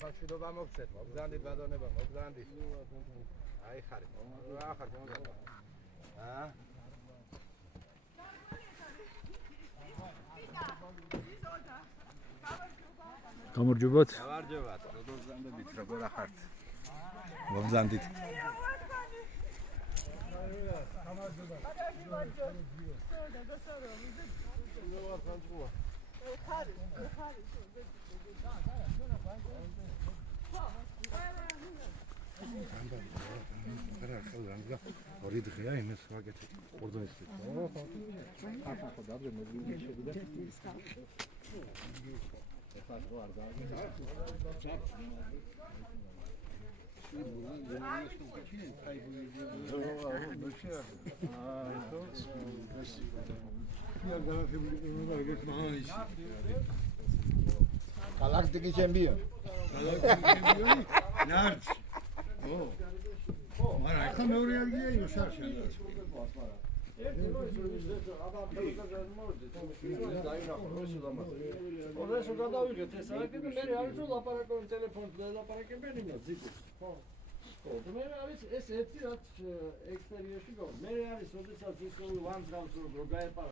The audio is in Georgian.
საშვიდობა მოგცეთ, მოგზანდით ბატონება, მოგზანდით. აი ხარ. რა ხარ გამოგა? აა? გამარჯობათ. გამარჯობათ. როგორ გზანდებით, როგორ ახართ? მოგზანდით. ორი დღეა იმას ვაკეთებ. ორდონისტი. ახლა დაბრუნ მოგვიდი შეგვიდა. ეხლა არ Galactic champion. Large. Oh. Mara, ეხლა მეორე არგია იუშარშა. Odresu გადავიღეთ ეს არაკეტი, მე არის რომ ლაპარაკობენ ტელეფონზე, ლაპარაკებენ იმას ზიგს. ხო. ხო, მე არის ეს ერთი რაც ექსტერიერში გო. მე არის, ოდესაც ის უანს გავს რომ გაეპარა